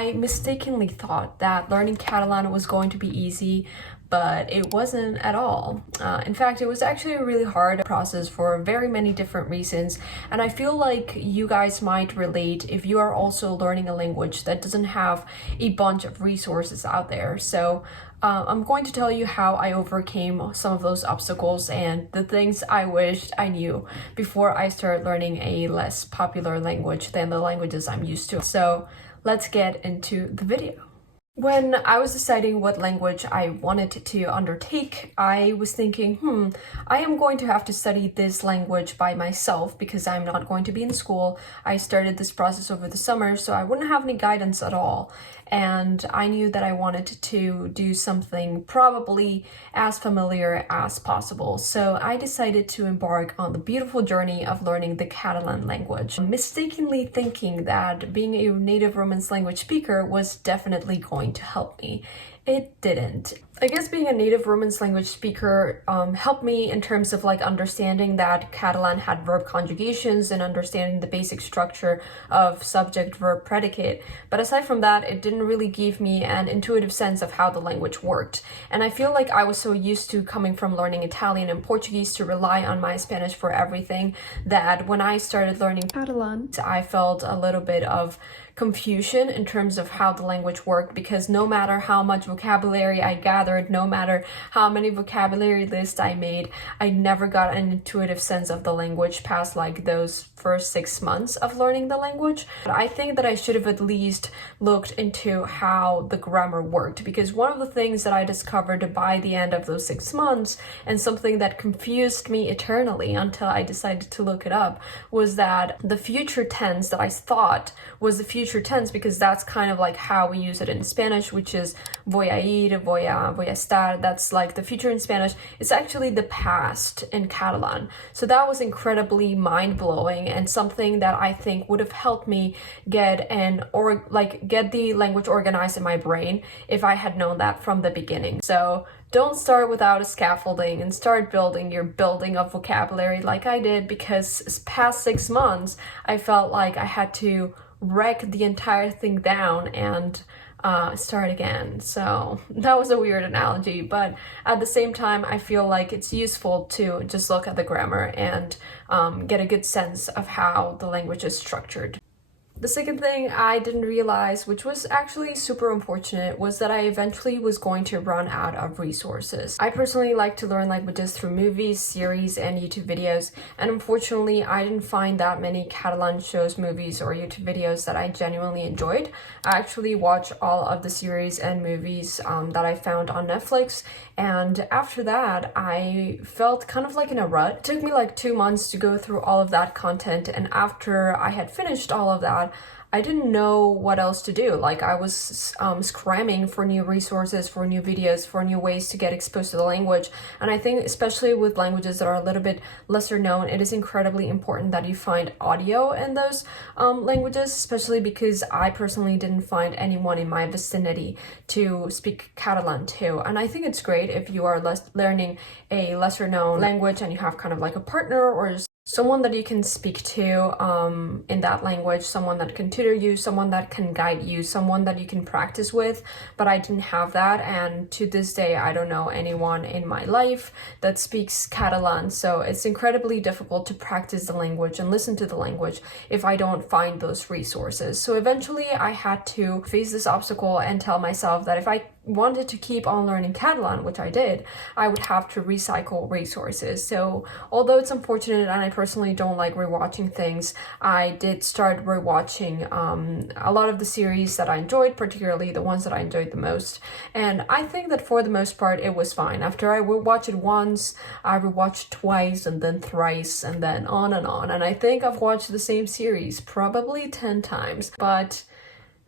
I mistakenly thought that learning Catalan was going to be easy, but it wasn't at all. In fact, it was actually a really hard process for very many different reasons, and I feel like you guys might relate if you are also learning a language that doesn't have a bunch of resources out there. So I'm going to tell you how I overcame some of those obstacles and the things I wished I knew before I started learning a less popular language than the languages I'm used to. So let's get into the video. When I was deciding what language I wanted to undertake, I was thinking, I am going to have to study this language by myself because I'm not going to be in school. I started this process over the summer, so I wouldn't have any guidance at all. And I knew that I wanted to do something probably as familiar as possible. So I decided to embark on the beautiful journey of learning the Catalan language, mistakenly thinking that being a native Romance language speaker was definitely going to help me. It didn't. I guess being a native Romance language speaker helped me in terms of like understanding that Catalan had verb conjugations and understanding the basic structure of subject, verb, predicate. But aside from that, it didn't really give me an intuitive sense of how the language worked. And I feel like I was so used to coming from learning Italian and Portuguese to rely on my Spanish for everything that when I started learning Catalan, I felt a little bit of confusion in terms of how the language worked, because no matter how much vocabulary I gathered, no matter how many vocabulary lists I made, I never got an intuitive sense of the language past like those first 6 months of learning the language. But I think that I should have at least looked into how the grammar worked, because one of the things that I discovered by the end of those 6 months, and something that confused me eternally until I decided to look it up, was that the future tense that I thought was the future tense, because that's kind of like how we use it in Spanish, which is voy a ir, voy a estar. That's like the future in Spanish. It's actually the past in Catalan. So that was incredibly mind-blowing and something that I think would have helped me get the language organized in my brain if I had known that from the beginning. So don't start without a scaffolding and start building your building of vocabulary like I did, because past 6 months I felt like I had to wreck the entire thing down and start again. So that was a weird analogy, but at the same time I feel like it's useful to just look at the grammar and get a good sense of how the language is structured. The second thing I didn't realize, which was actually super unfortunate, was that I eventually was going to run out of resources. I personally like to learn languages through movies, series, and YouTube videos, and unfortunately I didn't find that many Catalan shows, movies, or YouTube videos that I genuinely enjoyed. I actually watched all of the series and movies that I found on Netflix, and after that I felt kind of like in a rut. It took me like 2 months to go through all of that content, and after I had finished all of that, I didn't know what else to do. Like I was scramming for new resources, for new videos, for new ways to get exposed to the language. And I think especially with languages that are a little bit lesser known, it is incredibly important that you find audio in those languages, especially because I personally didn't find anyone in my vicinity to speak Catalan to. And I think it's great if you are learning a lesser known language and you have kind of like a partner or someone that you can speak to in that language, someone that can tutor you, someone that can guide you, someone that you can practice with. But I didn't have that, and to this day I don't know anyone in my life that speaks Catalan, so it's incredibly difficult to practice the language and listen to the language if I don't find those resources. So eventually I had to face this obstacle and tell myself that if I wanted to keep on learning Catalan, which I did, I would have to recycle resources. So although it's unfortunate and I personally don't like rewatching things, I did start rewatching a lot of the series that I enjoyed, particularly the ones that I enjoyed the most. And I think that for the most part it was fine. After I would watch it once, I rewatched twice and then thrice and then on and on. And I think I've watched the same series probably 10 times. But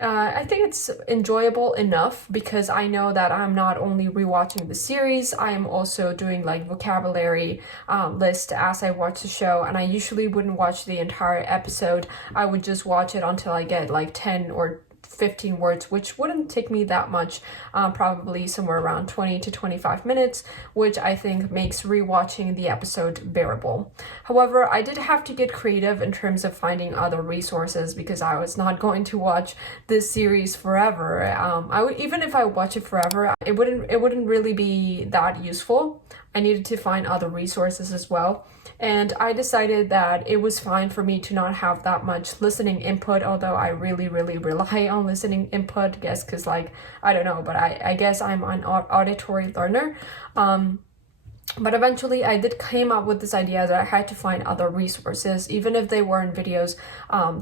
I think it's enjoyable enough because I know that I'm not only rewatching the series, I am also doing like vocabulary list as I watch the show, and I usually wouldn't watch the entire episode. I would just watch it until I get like 10 or 15 words, which wouldn't take me that much, probably somewhere around 20 to 25 minutes, which I think makes rewatching the episode bearable. However, I did have to get creative in terms of finding other resources because I was not going to watch this series forever. Even if I watch it forever, it wouldn't really be that useful. I needed to find other resources as well. And I decided that it was fine for me to not have that much listening input, although I really rely on listening input, because like, I don't know, but I guess I'm an auditory learner. But eventually I came up with this idea that I had to find other resources. Even if they weren't videos,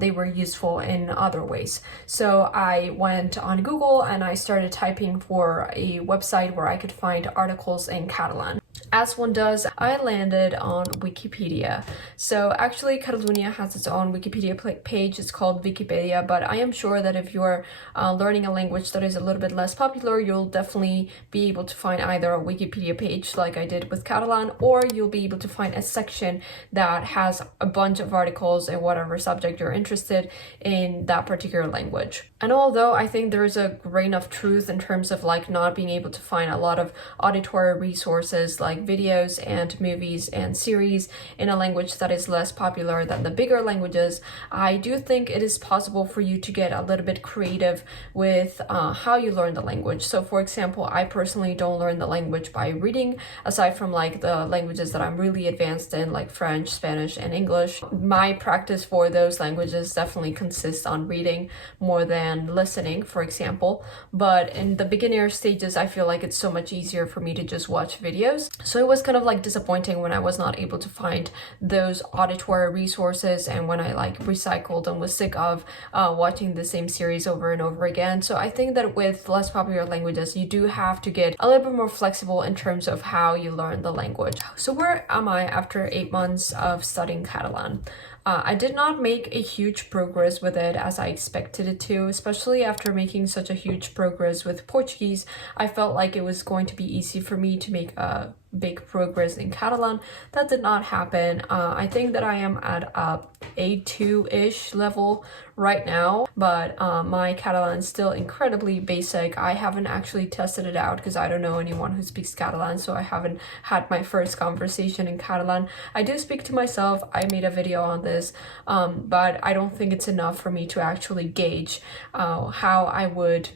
they were useful in other ways. So I went on Google and I started typing for a website where I could find articles in Catalan. As one does, I landed on Wikipedia. So actually Catalonia has its own Wikipedia page. It's called Wikipedia, but I am sure that if you're learning a language that is a little bit less popular, you'll definitely be able to find either a Wikipedia page like I did with Catalan, or you'll be able to find a section that has a bunch of articles in whatever subject you're interested in that particular language. And although I think there is a grain of truth in terms of like not being able to find a lot of auditory resources like videos and movies and series in a language that is less popular than the bigger languages, I do think it is possible for you to get a little bit creative with how you learn the language. So for example, I personally don't learn the language by reading, aside from like the languages that I'm really advanced in, like French, Spanish, and English. My practice for those languages definitely consists on reading more than listening, for example. But in the beginner stages, I feel like it's so much easier for me to just watch videos. So it was kind of like disappointing when I was not able to find those auditory resources and when I like recycled and was sick of watching the same series over and over again. So I think that with less popular languages, you do have to get a little bit more flexible in terms of how you learn the language. So where am I after 8 months of studying Catalan? I did not make a huge progress with it as I expected it to, especially after making such a huge progress with Portuguese. I felt like it was going to be easy for me to make a big progress in Catalan. That did not happen. I think that I am at a A2-ish level right now, but my Catalan is still incredibly basic. I haven't actually tested it out because I don't know anyone who speaks Catalan, so I haven't had my first conversation in Catalan. I do speak to myself. I made a video on this, but I don't think it's enough for me to actually gauge how I would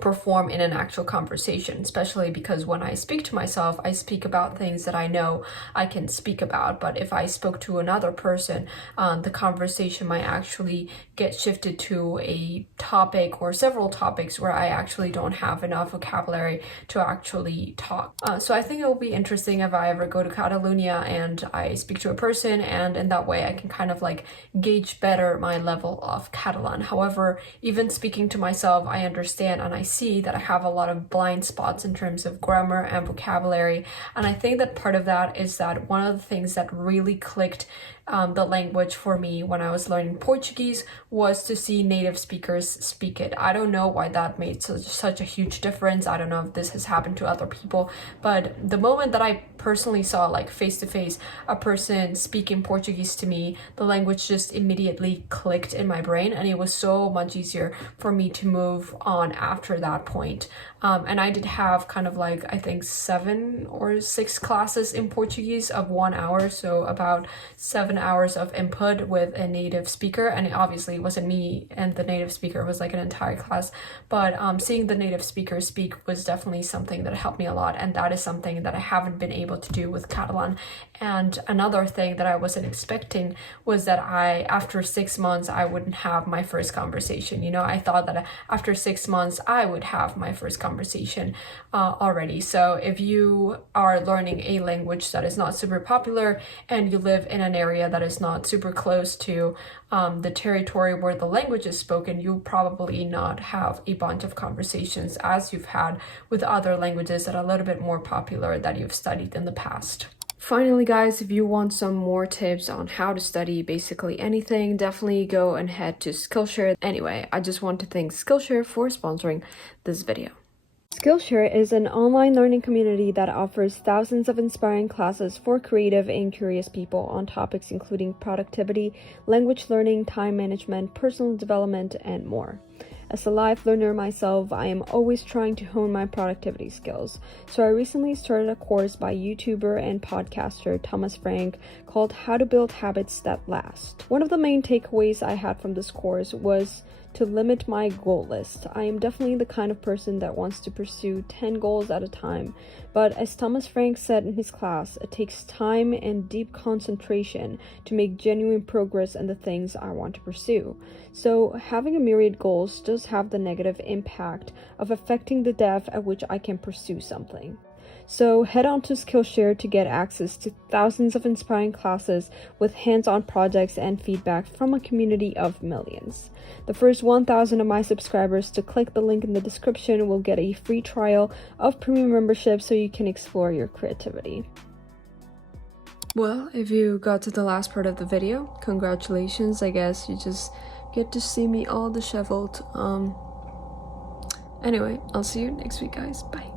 perform in an actual conversation, especially because when I speak to myself, I speak about things that I know I can speak about. But if I spoke to another person, the conversation might actually get shifted to a topic or several topics where I actually don't have enough vocabulary to actually talk. So I think it will be interesting if I ever go to Catalonia and I speak to a person, and in that way I can kind of like gauge better my level of Catalan. However, even speaking to myself, I understand and I see that I have a lot of blind spots in terms of grammar and vocabulary. And I think that part of that is that one of the things that really clicked the language for me when I was learning Portuguese was to see native speakers speak it. I don't know why that made such a huge difference. I don't know if this has happened to other people, but the moment that I personally saw like face to face a person speaking Portuguese to me, the language just immediately clicked in my brain, and it was so much easier for me to move on after that point. And I did have kind of like, I think 7 or 6 classes in Portuguese of 1 hour, so about 7 hours of input with a native speaker. And it obviously wasn't me and the native speaker, it was like an entire class, but seeing the native speaker speak was definitely something that helped me a lot, and that is something that I haven't been able to do with Catalan. And another thing that I wasn't expecting was that after 6 months I wouldn't have my first conversation. You know, I thought that after 6 months I would have my first conversation already. So if you are learning a language that is not super popular and you live in an area that is not super close to the territory where the language is spoken, you'll probably not have a bunch of conversations as you've had with other languages that are a little bit more popular that you've studied in the past. Finally, guys, if you want some more tips on how to study basically anything, definitely go and head to Skillshare. Anyway, I just want to thank Skillshare for sponsoring this video. Skillshare is an online learning community that offers thousands of inspiring classes for creative and curious people on topics including productivity, language learning, time management, personal development, and more. As a life learner myself, I am always trying to hone my productivity skills. So I recently started a course by YouTuber and podcaster Thomas Frank called How to Build Habits That Last. One of the main takeaways I had from this course was to limit my goal list. I am definitely the kind of person that wants to pursue 10 goals at a time, but as Thomas Frank said in his class, it takes time and deep concentration to make genuine progress in the things I want to pursue. So having a myriad goals does have the negative impact of affecting the depth at which I can pursue something. So head on to Skillshare to get access to thousands of inspiring classes with hands-on projects and feedback from a community of millions. The first 1,000 of my subscribers to click the link in the description will get a free trial of premium membership so you can explore your creativity. Well, if you got to the last part of the video, congratulations. I guess you just get to see me all disheveled. Anyway, I'll see you next week, guys. Bye.